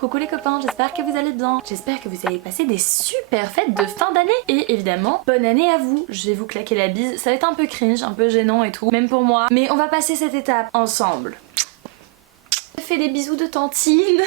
Coucou les copains, j'espère que vous allez bien. J'espère que vous avez passé des super fêtes de fin d'année. Et évidemment, bonne année à vous. Je vais vous claquer la bise, ça va être un peu cringe, un peu gênant et tout, même pour moi. Mais on va passer cette étape ensemble. Je fais des bisous de tantine.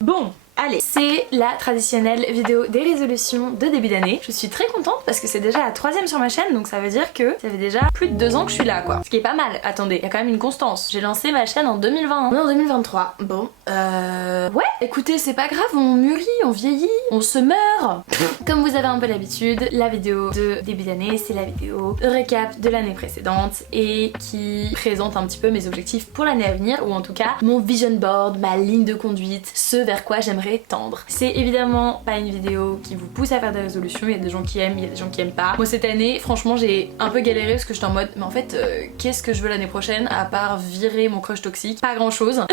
Bon. Allez, c'est la traditionnelle vidéo des résolutions de début d'année. Je suis très contente parce que c'est déjà la 3ème sur ma chaîne, donc ça veut dire que ça fait déjà plus de 2 ans que je suis là quoi. Ce qui est pas mal, attendez, il y a quand même une constance. J'ai lancé ma chaîne en 2020, on est en 2023. Bon, ouais, écoutez, c'est pas grave, on mûrit, on vieillit, on se meurt. Comme vous avez un peu l'habitude, la vidéo de début d'année, c'est la vidéo récap de l'année précédente et qui présente un petit peu mes objectifs pour l'année à venir, ou en tout cas mon vision board, ma ligne de conduite, ce vers quoi j'aimerais tendre. C'est évidemment pas une vidéo qui vous pousse à faire des résolutions, il y a des gens qui aiment, il y a des gens qui aiment pas. Moi cette année, franchement j'ai un peu galéré parce que j'étais en mode mais en fait qu'est-ce que je veux l'année prochaine à part virer mon crush toxique? Pas grand chose.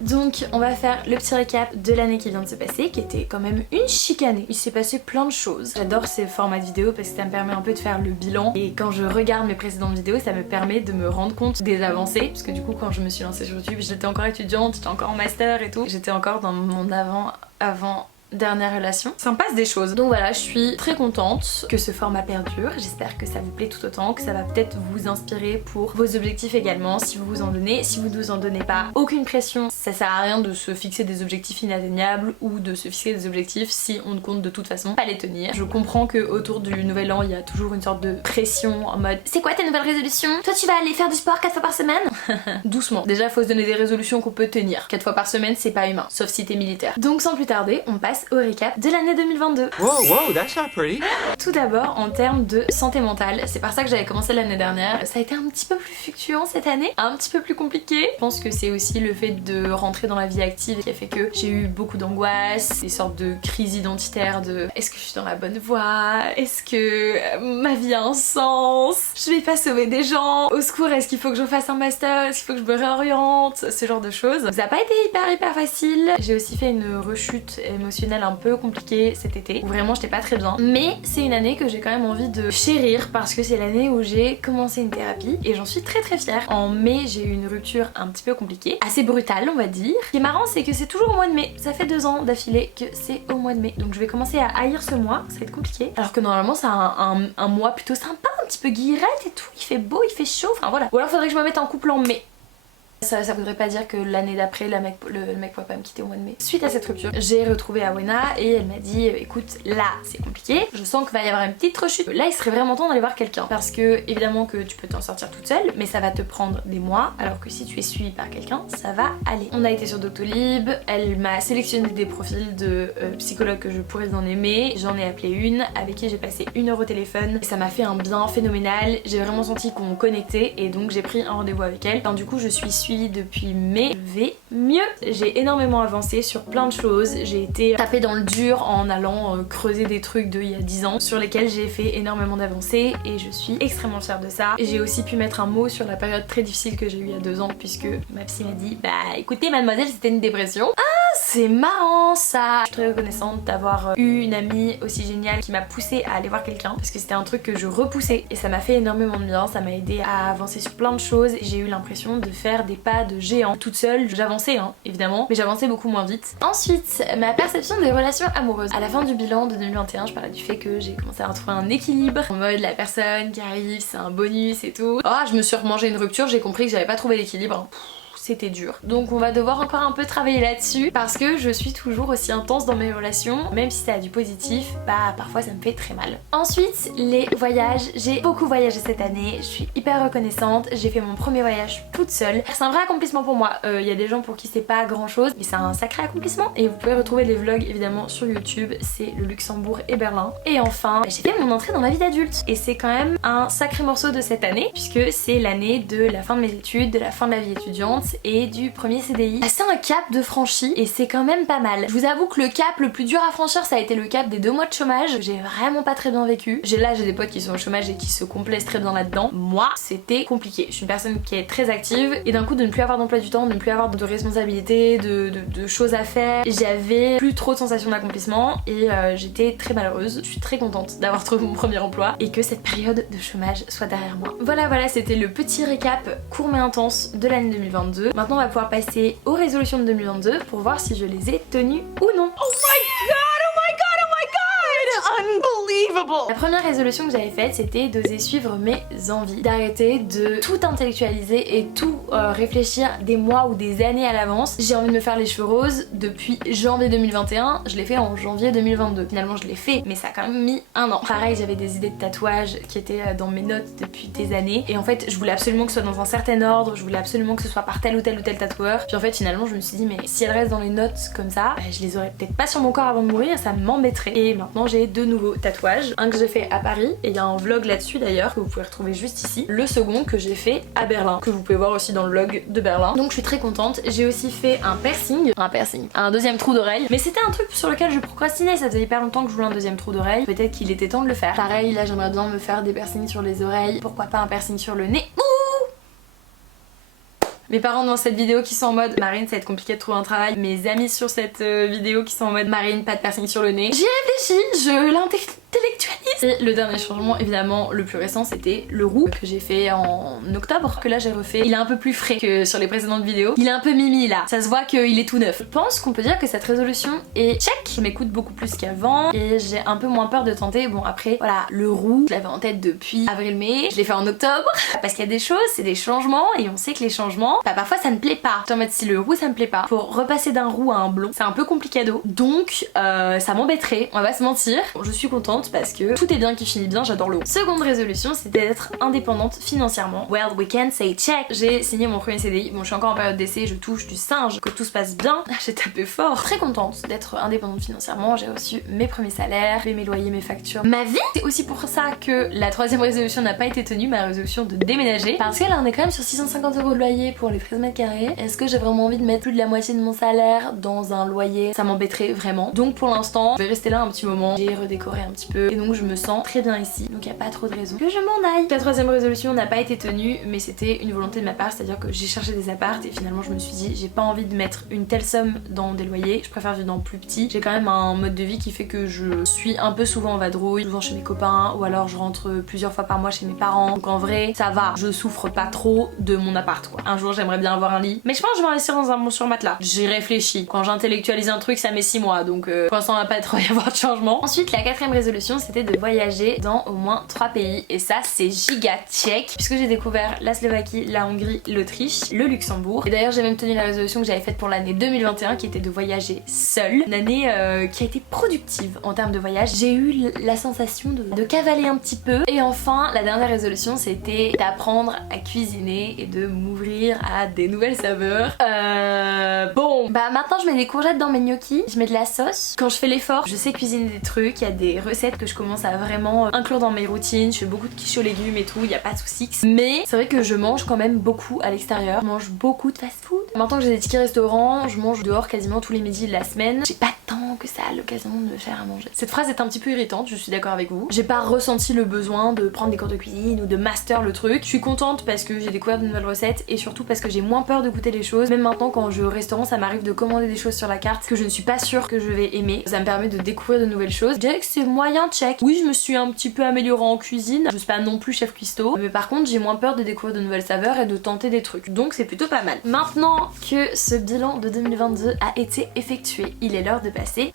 Donc on va faire le petit récap de l'année qui vient de se passer, qui était quand même une chic année. Il s'est passé plein de choses. J'adore ces formats de vidéos parce que ça me permet un peu de faire le bilan, et quand je regarde mes précédentes vidéos ça me permet de me rendre compte des avancées, parce que du coup quand je me suis lancée sur YouTube j'étais encore étudiante, j'étais encore en master et tout, j'étais encore dans mon avant dernière relation. Ça me passe des choses. Donc voilà, je suis très contente que ce format perdure. J'espère que ça vous plaît tout autant, que ça va peut-être vous inspirer pour vos objectifs également, si vous vous en donnez. Si vous ne vous en donnez pas, aucune pression. Ça sert à rien de se fixer des objectifs inatteignables ou de se fixer des objectifs si on ne compte de toute façon pas les tenir. Je comprends que autour du nouvel an, il y a toujours une sorte de pression en mode c'est quoi ta nouvelle résolution? Toi tu vas aller faire du sport 4 fois par semaine? Doucement. Déjà faut se donner des résolutions qu'on peut tenir. 4 fois par semaine c'est pas humain, sauf si t'es militaire. Donc sans plus tarder, on passe au récap de l'année 2022. Wow, that's not pretty. Tout d'abord en termes de santé mentale, c'est par ça que j'avais commencé l'année dernière. Ça a été un petit peu plus fluctuant cette année, un petit peu plus compliqué. Je pense que c'est aussi le fait de rentrer dans la vie active qui a fait que j'ai eu beaucoup d'angoisse, des sortes de crises identitaires de est-ce que je suis dans la bonne voie? Est-ce que ma vie a un sens? Je vais pas sauver des gens? Au secours, est-ce qu'il faut que je fasse un master? Est-ce qu'il faut que je me réoriente? Ce genre de choses. Ça a pas été hyper facile. J'ai aussi fait une rechute émotionnelle un peu compliquée cet été où vraiment j'étais pas très bien, mais c'est une année que j'ai quand même envie de chérir parce que c'est l'année où j'ai commencé une thérapie et j'en suis très fière. En mai j'ai eu une rupture un petit peu compliquée, assez brutale on va dire. Ce qui est marrant c'est que c'est toujours au mois de mai, ça fait 2 ans d'affilée que c'est au mois de mai, donc je vais commencer à haïr ce mois, ça va être compliqué, alors que normalement c'est un mois plutôt sympa, un petit peu guillerette et tout, il fait beau, il fait chaud, enfin voilà. Ou alors faudrait que je me mette en couple en mai. Ça voudrait pas dire que l'année d'après le mec pourrait pas me quitter au mois de mai. Suite à cette rupture, j'ai retrouvé Awena et elle m'a dit écoute là c'est compliqué, je sens qu'il va y avoir une petite rechute. Là il serait vraiment temps d'aller voir quelqu'un parce que évidemment que tu peux t'en sortir toute seule mais ça va te prendre des mois alors que si tu es suivie par quelqu'un ça va aller. On a été sur Doctolib, elle m'a sélectionné des profils de psychologues que je pourrais bien aimer, j'en ai appelé une avec qui j'ai passé 1 heure au téléphone et ça m'a fait un bien phénoménal, j'ai vraiment senti qu'on connectait et donc j'ai pris un rendez-vous avec elle. Enfin, du coup je suis suivie depuis mai, je vais mieux. J'ai énormément avancé sur plein de choses, j'ai été tapée dans le dur en allant creuser des trucs d'il y a 10 ans sur lesquels j'ai fait énormément d'avancées et je suis extrêmement fière de ça. Et j'ai aussi pu mettre un mot sur la période très difficile que j'ai eue il y a 2 ans puisque ma psy m'a dit bah écoutez mademoiselle c'était une dépression. C'est marrant ça! Je suis très reconnaissante d'avoir eu une amie aussi géniale qui m'a poussée à aller voir quelqu'un parce que c'était un truc que je repoussais et ça m'a fait énormément de bien, ça m'a aidé à avancer sur plein de choses et j'ai eu l'impression de faire des pas de géant. Toute seule, j'avançais hein, évidemment, mais j'avançais beaucoup moins vite. Ensuite, ma perception des relations amoureuses. À la fin du bilan de 2021, je parlais du fait que j'ai commencé à retrouver un équilibre en mode la personne qui arrive, c'est un bonus et tout. Oh, je me suis remangé une rupture, j'ai compris que j'avais pas trouvé l'équilibre. C'était dur. Donc on va devoir encore un peu travailler là-dessus parce que je suis toujours aussi intense dans mes relations, même si ça a du positif, bah parfois ça me fait très mal. Ensuite, les voyages. J'ai beaucoup voyagé cette année, je suis hyper reconnaissante, j'ai fait mon premier voyage toute seule. C'est un vrai accomplissement pour moi, il y a des gens pour qui c'est pas grand chose, mais c'est un sacré accomplissement. Et vous pouvez retrouver les vlogs évidemment sur YouTube, c'est le Luxembourg et Berlin. Et enfin, j'ai fait mon entrée dans la vie d'adulte. Et c'est quand même un sacré morceau de cette année, puisque c'est l'année de la fin de mes études, de la fin de la vie étudiante, et du premier CDI. C'est un cap de franchi et c'est quand même pas mal. Je vous avoue que le cap le plus dur à franchir ça a été le cap des 2 mois de chômage. J'ai vraiment pas très bien vécu. J'ai des potes qui sont au chômage et qui se complaisent très bien là-dedans. Moi c'était compliqué. Je suis une personne qui est très active et d'un coup de ne plus avoir d'emploi du temps, de ne plus avoir de responsabilités, de choses à faire, j'avais plus trop de sensation d'accomplissement et j'étais très malheureuse. Je suis très contente d'avoir trouvé mon premier emploi et que cette période de chômage soit derrière moi. Voilà, c'était le petit récap court mais intense de l'année 2022. 2022. Maintenant on va pouvoir passer aux résolutions de 2022 pour voir si je les ai tenues ou non. Oh my god! Unbelievable! La première résolution que j'avais faite, c'était d'oser suivre mes envies, d'arrêter de tout intellectualiser et tout réfléchir des mois ou des années à l'avance. J'ai envie de me faire les cheveux roses depuis janvier 2021, je l'ai fait en janvier 2022. Finalement je l'ai fait, mais ça a quand même mis un an. Pareil, j'avais des idées de tatouages qui étaient dans mes notes depuis des années, et en fait je voulais absolument que ce soit dans un certain ordre, je voulais absolument que ce soit par tel ou tel tatoueur. Puis en fait finalement je me suis dit mais si elles restent dans les notes comme ça, je les aurais peut-être pas sur mon corps avant de mourir, ça m'embêterait. Et maintenant j'ai deux nouveaux tatouages, un que j'ai fait à Paris, et il y a un vlog là-dessus d'ailleurs que vous pouvez retrouver juste ici. Le second que j'ai fait à Berlin, que vous pouvez voir aussi dans le vlog de Berlin. Donc je suis très contente. J'ai aussi fait un piercing, un deuxième trou d'oreille, mais c'était un truc sur lequel je procrastinais, ça faisait hyper longtemps que je voulais un deuxième trou d'oreille. Peut-être qu'il était temps de le faire. Pareil, là j'aimerais bien me faire des piercings sur les oreilles, pourquoi pas un piercing sur le nez. Mes parents dans cette vidéo qui sont en mode Marine, ça va être compliqué de trouver un travail. Mes amis sur cette vidéo qui sont en mode Marine, pas de piercing sur le nez. J'y réfléchis, je l'intellectualise. Et le dernier changement, évidemment le plus récent, c'était le roux que j'ai fait en octobre, que là j'ai refait. Il est un peu plus frais que sur les précédentes vidéos. Il est un peu mimi là, ça se voit qu'il est tout neuf. Je pense qu'on peut dire que cette résolution est check. Je m'écoute beaucoup plus qu'avant et j'ai un peu moins peur de tenter. Bon après, voilà, le roux, je l'avais en tête depuis avril-mai. Je l'ai fait en octobre parce qu'il y a des choses, c'est des changements et on sait que les changements, bah parfois ça ne plaît pas. En mode si le roux ça me plaît pas, pour repasser d'un roux à un blond, c'est un peu complicado. Donc ça m'embêterait, on va pas se mentir. Bon, je suis contente parce que tout est bien qui finit bien, j'adore le haut. Seconde résolution, c'était d'être indépendante financièrement. Well, we can say check. J'ai signé mon premier CDI, bon je suis encore en période d'essai, je touche du singe, que tout se passe bien. J'ai tapé fort. Très contente d'être indépendante financièrement, j'ai reçu mes premiers salaires, mes loyers, mes factures, ma vie. C'est aussi pour ça que la troisième résolution n'a pas été tenue, ma résolution de déménager. Parce que là on est quand même sur 650 € de loyer pour les 13 mètres carrés. Est-ce que j'ai vraiment envie de mettre plus de la moitié de mon salaire dans un loyer? Ça m'embêterait vraiment. Donc pour l'instant, je vais rester là un petit moment. J'ai redécoré un petit peu et donc je me sens très bien ici, donc il n'y a pas trop de raison que je m'en aille. La troisième résolution n'a pas été tenue, mais c'était une volonté de ma part, c'est-à-dire que j'ai cherché des apparts et finalement je me suis dit j'ai pas envie de mettre une telle somme dans des loyers, je préfère vivre dans plus petit. J'ai quand même un mode de vie qui fait que je suis un peu souvent en vadrouille, souvent chez mes copains ou alors je rentre plusieurs fois par mois chez mes parents, donc en vrai ça va, je souffre pas trop de mon appart quoi. Un jour j'aimerais bien avoir un lit, mais je pense que je vais investir dans un bon surmatelas. J'ai réfléchi, quand j'intellectualise un truc ça met 6 mois, donc pour l'instant on va pas trop y avoir de changement. Ensuite la quatrième résolution c'était de voyager dans au moins 3 pays et ça c'est giga check puisque j'ai découvert la Slovaquie, la Hongrie, l'Autriche, le Luxembourg, et d'ailleurs j'ai même tenu la résolution que j'avais faite pour l'année 2021 qui était de voyager seule, une année qui a été productive en termes de voyage. J'ai eu la sensation de cavaler un petit peu, et enfin la dernière résolution c'était d'apprendre à cuisiner et de m'ouvrir à des nouvelles saveurs. Bon bah maintenant je mets des courgettes dans mes gnocchis, je mets de la sauce. Quand je fais l'effort je sais cuisiner des trucs, il y a des recettes que je commence à vraiment inclure dans mes routines, je fais beaucoup de quiche aux légumes et tout, il n'y a pas de soucis. Mais c'est vrai que je mange quand même beaucoup à l'extérieur, je mange beaucoup de fast food. Maintenant que j'ai des tickets restaurants, je mange dehors quasiment tous les midis de la semaine. J'ai pas tant que ça l'occasion de me faire à manger. Cette phrase est un petit peu irritante, je suis d'accord avec vous. J'ai pas ressenti le besoin de prendre des cours de cuisine ou de master le truc. Je suis contente parce que j'ai découvert de nouvelles recettes et surtout parce que j'ai moins peur de goûter les choses. Même maintenant quand je vais au restaurant, ça m'arrive de commander des choses sur la carte que je ne suis pas sûre que je vais aimer. Ça me permet de découvrir de nouvelles choses. Je dirais que c'est moyen check. Oui, je me suis un petit peu améliorée en cuisine. Je suis pas non plus chef cuistot, mais par contre j'ai moins peur de découvrir de nouvelles saveurs et de tenter des trucs. Donc c'est plutôt pas mal. Maintenant que ce bilan de 2022 a été effectué, il est l'heure de passer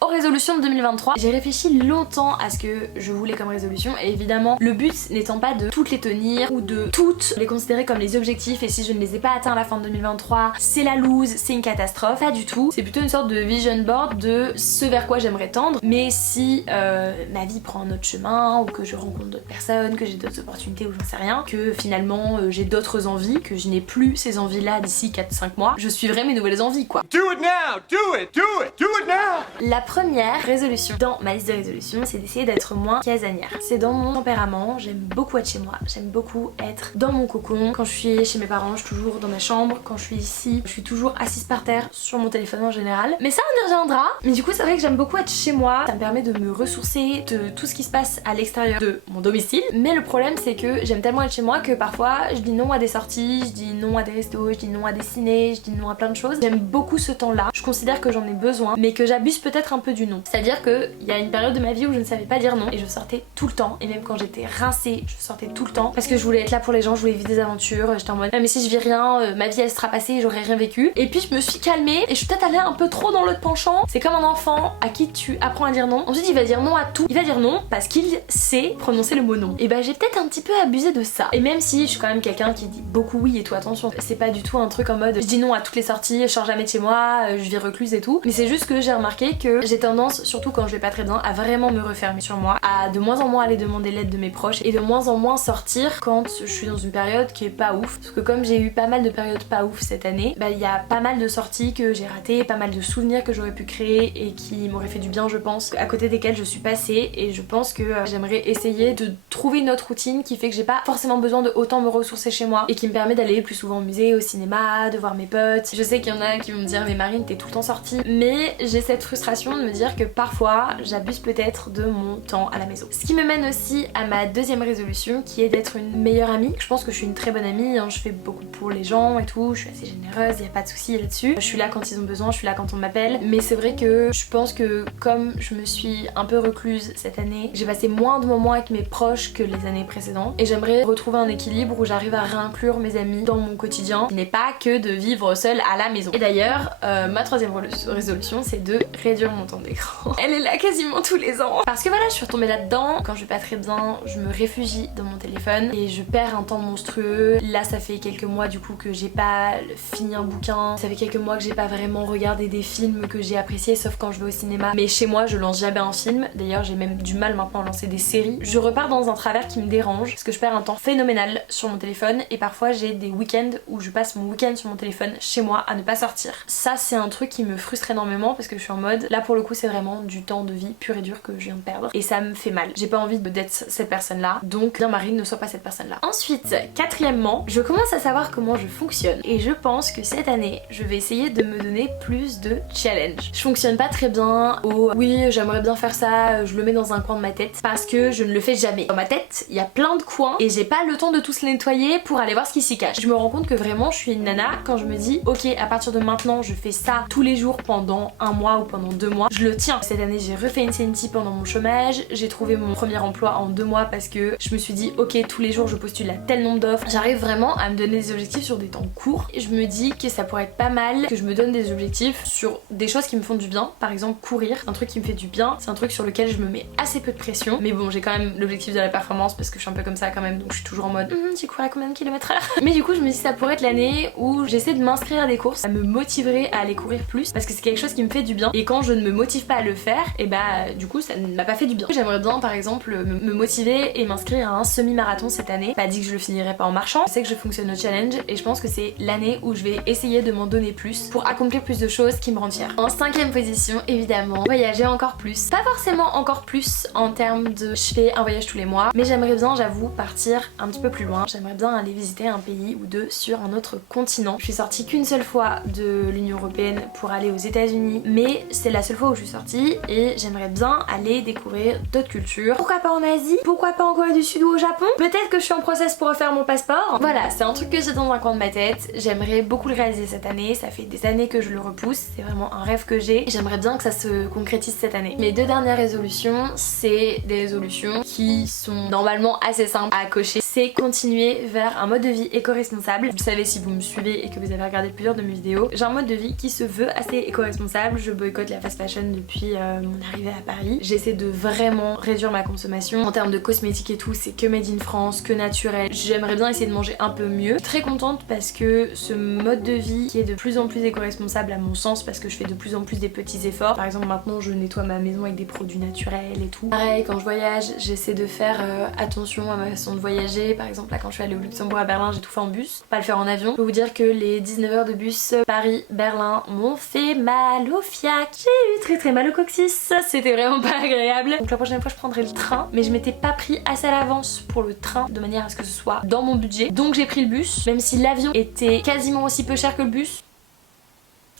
aux résolutions de 2023. J'ai réfléchi longtemps à ce que je voulais comme résolution et évidemment le but n'étant pas de toutes les tenir ou de toutes les considérer comme les objectifs et si je ne les ai pas atteints à la fin de 2023 c'est la loose, c'est une catastrophe. Pas du tout, c'est plutôt une sorte de vision board de ce vers quoi j'aimerais tendre, mais si ma vie prend un autre chemin ou que je rencontre d'autres personnes, que j'ai d'autres opportunités ou j'en sais rien, que finalement j'ai d'autres envies, que je n'ai plus ces envies là d'ici 4-5 mois, je suivrai mes nouvelles envies quoi. Do it now! Do it! Do it! Do it now! La première résolution dans ma liste de résolutions, c'est d'essayer d'être moins casanière. C'est dans mon tempérament, j'aime beaucoup être chez moi, j'aime beaucoup être dans mon cocon. Quand je suis chez mes parents, je suis toujours dans ma chambre. Quand je suis ici, je suis toujours assise par terre sur mon téléphone en général. Mais ça, on y reviendra. Mais du coup, c'est vrai que j'aime beaucoup être chez moi. Ça me permet de me ressourcer de tout ce qui se passe à l'extérieur de mon domicile. Mais le problème, c'est que j'aime tellement être chez moi que parfois, je dis non à des sorties, je dis non à des restos, je dis non à des ciné, je dis non à plein de choses. J'aime beaucoup ce temps-là. Je considère que j'en ai besoin, mais que j'abuse peut-être un peu du non. C'est-à-dire qu'il y a une période de ma vie où je ne savais pas dire non et je sortais tout le temps, et même quand j'étais rincée, je sortais tout le temps parce que je voulais être là pour les gens, je voulais vivre des aventures, j'étais en mode ah, mais si je vis rien, ma vie elle sera passée, j'aurais rien vécu. Et puis je me suis calmée et je suis peut-être allée un peu trop dans l'autre penchant. C'est comme un enfant à qui tu apprends à dire non. Ensuite il va dire non à tout. Il va dire non parce qu'il sait prononcer le mot non. Et bah j'ai peut-être un petit peu abusé de ça. Et même si je suis quand même quelqu'un qui dit beaucoup oui et tout, attention, c'est pas du tout un truc en mode je dis non à toutes les sorties, je sors jamais de chez moi, je vis recluse et tout. Mais c'est juste que j'ai remarqué que j'ai tendance, surtout quand je vais pas très bien, à vraiment me refermer sur moi, à de moins en moins aller demander l'aide de mes proches et de moins en moins sortir quand je suis dans une période qui est pas ouf. Parce que comme j'ai eu pas mal de périodes pas ouf cette année, bah il y a pas mal de sorties que j'ai ratées, pas mal de souvenirs que j'aurais pu créer et qui m'auraient fait du bien je pense, à côté desquels je suis passée, et je pense que j'aimerais essayer de trouver une autre routine qui fait que j'ai pas forcément besoin de autant me ressourcer chez moi et qui me permet d'aller plus souvent au musée, au cinéma, de voir mes potes. Je sais qu'il y en a qui vont me dire mais Marine t'es tout le temps sortie, mais j'ai cette frustration de me dire que parfois j'abuse peut-être de mon temps à la maison. Ce qui me mène aussi à ma deuxième résolution qui est d'être une meilleure amie. Je pense que je suis une très bonne amie, hein, je fais beaucoup pour les gens et tout, je suis assez généreuse, y a pas de souci là-dessus. Je suis là quand ils ont besoin, je suis là quand on m'appelle, mais c'est vrai que je pense que comme je me suis un peu recluse cette année, j'ai passé moins de moments avec mes proches que les années précédentes et j'aimerais retrouver un équilibre où j'arrive à réinclure mes amis dans mon quotidien, qui n'est pas que de vivre seule à la maison. Et d'ailleurs, ma troisième résolution c'est de réduire mon temps d'écran. Elle est là quasiment tous les ans parce que voilà, je suis retombée là-dedans. Quand je vais pas très bien, je me réfugie dans mon téléphone et je perds un temps monstrueux. Là ça fait quelques mois du coup que j'ai pas fini un bouquin, ça fait quelques mois que j'ai pas vraiment regardé des films que j'ai appréciés sauf quand je vais au cinéma, mais chez moi je lance jamais un film. D'ailleurs j'ai même du mal maintenant à lancer des séries. Je repars dans un travers qui me dérange parce que je perds un temps phénoménal sur mon téléphone et parfois j'ai des week-ends où je passe mon week-end sur mon téléphone chez moi à ne pas sortir. Ça c'est un truc qui me frustre énormément parce que je suis en mode là pour le coup c'est vraiment du temps de vie pur et dur que je viens de perdre et ça me fait mal. J'ai pas envie d'être cette personne là, donc bien Marine ne soit pas cette personne là. Ensuite, quatrièmement, je commence à savoir comment je fonctionne et je pense que cette année je vais essayer de me donner plus de challenge. Je fonctionne pas très bien au oui j'aimerais bien faire ça, je le mets dans un coin de ma tête parce que je ne le fais jamais. Dans ma tête il y a plein de coins et j'ai pas le temps de tous les nettoyer pour aller voir ce qui s'y cache. Je me rends compte que vraiment je suis une nana quand je me dis ok à partir de maintenant je fais ça tous les jours pendant un mois ou pendant 2 mois, je le tiens. Cette année j'ai refait une CNT pendant mon chômage, j'ai trouvé mon premier emploi en 2 mois parce que je me suis dit ok tous les jours je postule à tel nombre d'offres. J'arrive vraiment à me donner des objectifs sur des temps courts et je me dis que ça pourrait être pas mal que je me donne des objectifs sur des choses qui me font du bien. Par exemple courir, un truc qui me fait du bien, c'est un truc sur lequel je me mets assez peu de pression, mais bon j'ai quand même l'objectif de la performance parce que je suis un peu comme ça quand même, donc je suis toujours en mode tu cours à combien de kilomètres/heure. Mais du coup je me dis ça pourrait être l'année où j'essaie de m'inscrire à des courses, ça me motiverait à aller courir plus parce que c'est quelque chose qui me fait du bien et quand je ne me motive pas à le faire et bah du coup ça ne m'a pas fait du bien. J'aimerais bien par exemple me motiver et m'inscrire à un semi-marathon cette année. Pas dit que je le finirai pas en marchant, je sais que je fonctionne au challenge et je pense que c'est l'année où je vais essayer de m'en donner plus pour accomplir plus de choses qui me rendent fière. En 5ème position évidemment, voyager encore plus. Pas forcément encore plus en termes de je fais un voyage tous les mois, mais j'aimerais bien j'avoue partir un petit peu plus loin. J'aimerais bien aller visiter un pays ou deux sur un autre continent. Je suis sortie qu'une seule fois de l'Union Européenne pour aller aux États-Unis, mais c'est la seule fois où je suis sortie et j'aimerais bien aller découvrir d'autres cultures. Pourquoi pas en Asie? Pourquoi pas en Corée du Sud ou au Japon? Peut-être que je suis en process pour refaire mon passeport. Voilà, c'est un truc que j'ai dans un coin de ma tête. J'aimerais beaucoup le réaliser cette année. Ça fait des années que je le repousse. C'est vraiment un rêve que j'ai. J'aimerais bien que ça se concrétise cette année. Mes 2 dernières résolutions, c'est des résolutions qui sont normalement assez simples à cocher. C'est continuer vers un mode de vie éco-responsable. Vous savez si vous me suivez et que vous avez regardé plusieurs de mes vidéos, j'ai un mode de vie qui se veut assez éco-responsable. Je boycotte la fast fashion depuis mon arrivée à Paris. J'essaie de vraiment réduire ma consommation. En termes de cosmétiques et tout, c'est que made in France, que naturel. J'aimerais bien essayer de manger un peu mieux. Je suis très contente parce que ce mode de vie qui est de plus en plus éco-responsable à mon sens parce que je fais de plus en plus des petits efforts. Par exemple maintenant je nettoie ma maison avec des produits naturels et tout. Pareil quand je voyage j'essaie de faire attention à ma façon de voyager. Par exemple là quand je suis allée au Luxembourg à Berlin j'ai tout fait en bus, pas le faire en avion. Je peux vous dire que les 19 heures de bus Paris-Berlin m'ont fait mal au fiac. J'ai eu très mal au coccyx, c'était vraiment pas agréable. Donc la prochaine fois je prendrai le train, mais je m'étais pas pris assez à l'avance pour le train de manière à ce que ce soit dans mon budget. Donc j'ai pris le bus, même si l'avion était quasiment aussi peu cher que le bus.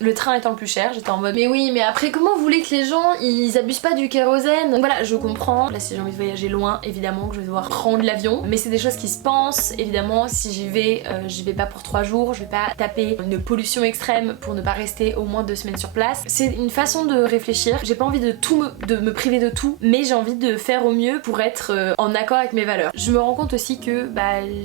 Le train étant le plus cher, j'étais en mode mais oui, mais après comment vous voulez que les gens ils abusent pas du kérosène? Donc voilà, je comprends. Là si j'ai envie de voyager loin, évidemment que je vais devoir prendre l'avion, mais c'est des choses qui se pensent. Évidemment si j'y vais pas pour 3 jours, je vais pas taper une pollution extrême pour ne pas rester au moins 2 semaines sur place. C'est une façon de réfléchir. J'ai pas envie de me priver de tout, mais j'ai envie de faire au mieux pour être en accord avec mes valeurs. Je me rends compte aussi que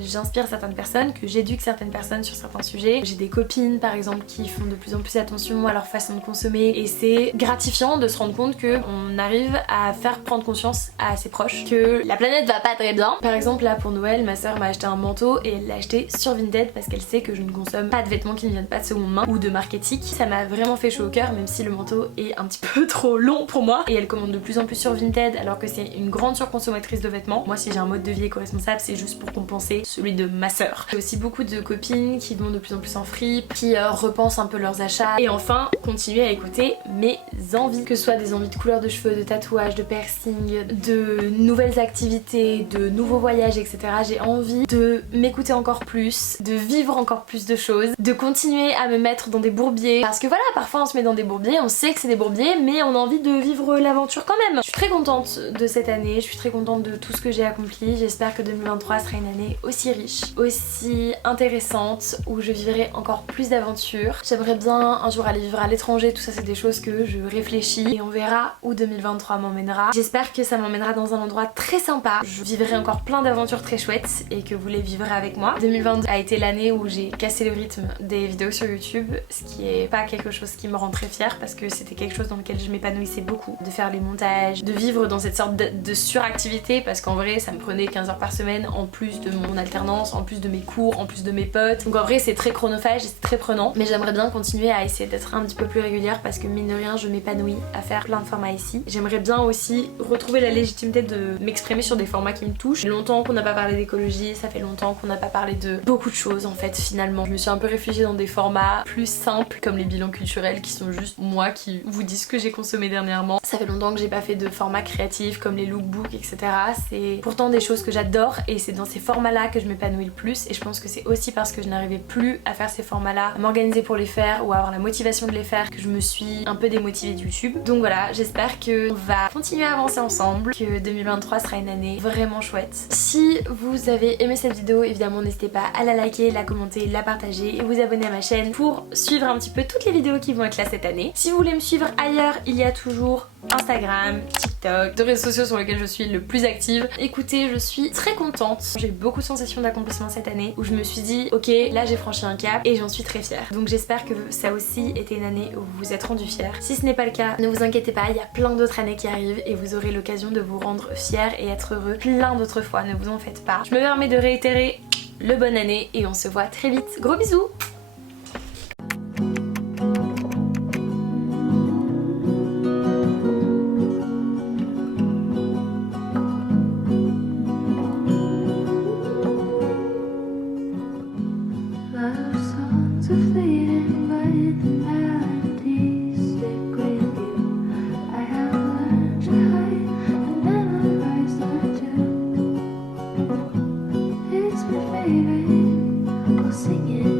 j'inspire certaines personnes, que j'éduque certaines personnes sur certains sujets. J'ai des copines par exemple qui font de plus en plus attention à leur façon de consommer et c'est gratifiant de se rendre compte que on arrive à faire prendre conscience à ses proches que la planète va pas très bien. Par exemple là pour Noël, ma soeur m'a acheté un manteau et elle l'a acheté sur Vinted parce qu'elle sait que je ne consomme pas de vêtements qui ne viennent pas de seconde main ou de marque éthique. Ça m'a vraiment fait chaud au cœur même si le manteau est un petit peu trop long pour moi et elle commande de plus en plus sur Vinted alors que c'est une grande surconsommatrice de vêtements. Moi si j'ai un mode de vie éco-responsable c'est juste pour compenser celui de ma soeur. J'ai aussi beaucoup de copines qui vont de plus en plus en fripe, qui repensent un peu leurs achats et enfin continuer à écouter mes envies, que ce soit des envies de couleur de cheveux, de tatouage, de piercing, de nouvelles activités, de nouveaux voyages, etc. J'ai envie de m'écouter encore plus, de vivre encore plus de choses, de continuer à me mettre dans des bourbiers parce que voilà, parfois on se met dans des bourbiers, on sait que c'est des bourbiers mais on a envie de vivre l'aventure quand même. Je suis très contente de cette année, je suis très contente de tout ce que j'ai accompli. J'espère que 2023 sera une année aussi riche, aussi intéressante, où je vivrai encore plus d'aventures. J'aimerais bien un jour aller vivre à l'étranger, tout ça c'est des choses que je réfléchis et on verra où 2023 m'emmènera. J'espère que ça m'emmènera dans un endroit très sympa. Je vivrai encore plein d'aventures très chouettes et que vous les vivrez avec moi. 2022 a été l'année où j'ai cassé le rythme des vidéos sur YouTube, ce qui est pas quelque chose qui me rend très fière parce que c'était quelque chose dans lequel je m'épanouissais beaucoup. De faire les montages, de vivre dans cette sorte de suractivité parce qu'en vrai ça me prenait 15 heures par semaine en plus de mon alternance, en plus de mes cours, en plus de mes potes. Donc en vrai c'est très chronophage et c'est très prenant, mais j'aimerais bien continuer à essayer d'être un petit peu plus régulière parce que mine de rien je m'épanouis à faire plein de formats ici. J'aimerais bien aussi retrouver la légitimité de m'exprimer sur des formats qui me touchent. Ça fait longtemps qu'on n'a pas parlé d'écologie, ça fait longtemps qu'on n'a pas parlé de beaucoup de choses en fait finalement. Je me suis un peu réfugiée dans des formats plus simples comme les bilans culturels qui sont juste moi qui vous dis ce que j'ai consommé dernièrement. Ça fait longtemps que j'ai pas fait de formats créatifs comme les lookbooks etc. C'est pourtant des choses que j'adore et c'est dans ces formats là que je m'épanouis le plus et je pense que c'est aussi parce que je n'arrivais plus à faire ces formats là, à m'organiser pour les faire ou à avoir la motivation de les faire que je me suis un peu démotivée de YouTube. Donc voilà, j'espère qu'on va continuer à avancer ensemble, que 2023 sera une année vraiment chouette. Si vous avez aimé cette vidéo, évidemment n'hésitez pas à la liker, la commenter, la partager et vous abonner à ma chaîne pour suivre un petit peu toutes les vidéos qui vont être là cette année. Si vous voulez me suivre ailleurs, il y a toujours Instagram, TikTok, deux réseaux sociaux sur lesquels je suis le plus active. Écoutez, je suis très contente. J'ai eu beaucoup de sensations d'accomplissement cette année où je me suis dit ok, là j'ai franchi un cap et j'en suis très fière. Donc j'espère que ça aussi été une année où vous vous êtes rendu fiers. Si ce n'est pas le cas, ne vous inquiétez pas, il y a plein d'autres années qui arrivent et vous aurez l'occasion de vous rendre fiers et être heureux plein d'autres fois, ne vous en faites pas. Je me permets de réitérer le bonne année et on se voit très vite. Gros bisous! Singing